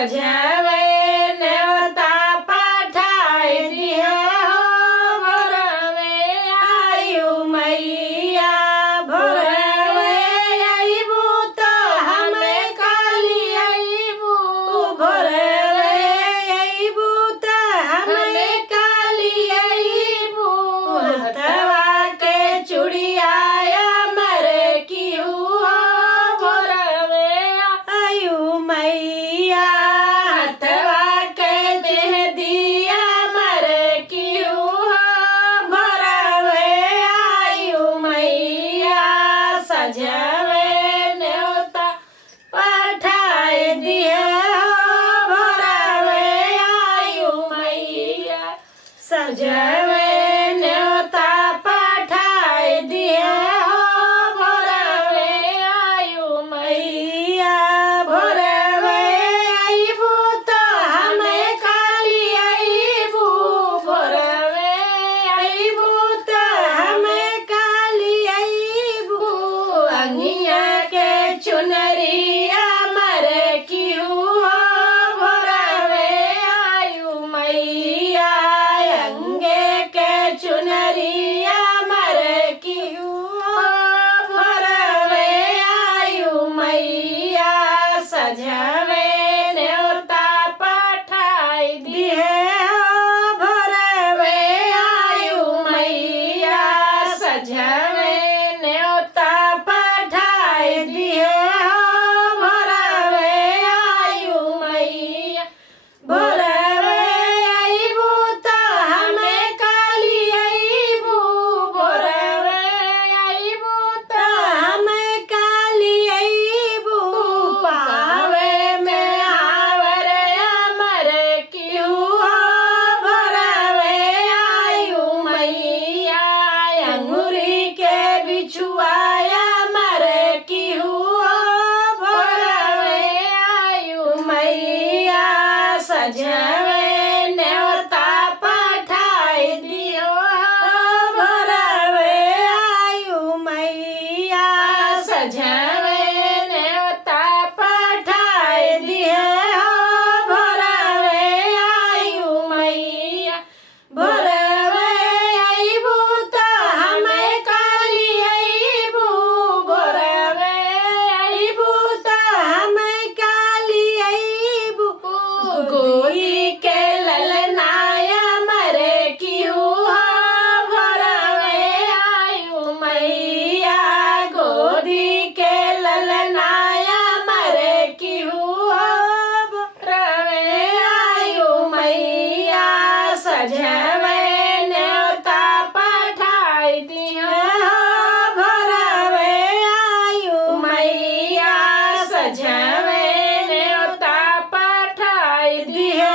सजवे न्योता पठाई दिया हो भोरवे आयु मैया भोरवे अइबू तो हमें काली अइबू भोरवे अइबू तो हमें काली अइबू हथवा के चूड़िया मर की हुआ भोरवे आयु मैया हथवा के देह दिया मर की हुआ भोरवे आयु मैया सजवे न्योता पठाई दिया भोरवे आयु मैया सजवे न्योता पठाई दिया भोरवे आयु मैया भोरवे अइबू तो हमें काली अइबू भोरवे अइबू तो हमें काली अइबू अंगिया के चुनरिया मर की हुआ भोरवे आयु मैया अंगे के चुनरिया मर की हुआ भोरवे आयु मैया सजवे न्योता पठाई दिए भोरवे आयु मैया सजवे न्योता पठाई दिए भोरवे आयु मैया भोरवे अइबू तो हमें काली अइबू भोरवे अइबू तो हमें काली अइबू पावे में आवर अमर की हुआ भोरवे आयु मैया अंगूरी के बिछुआया मर की हुआ भोरवे आयु मैया सजवे न्योता पठाई दियो भोरवे आयु मैया सजवे न्योता पठाई दियो भोरवे आयु मैया भोरवे अइबू तो हमें काली अइबू भोरवे अइबू तो हमें काली अइबू गोरी के ललनाया मरे की हुआ भोरवे आयु मैया गोरी के ललनाया मरे की हुआ भोरवे आयु मैया सजवे न्योता पठाई दिया भोरवे आयु मैया सजवे न्योता पठाई दिया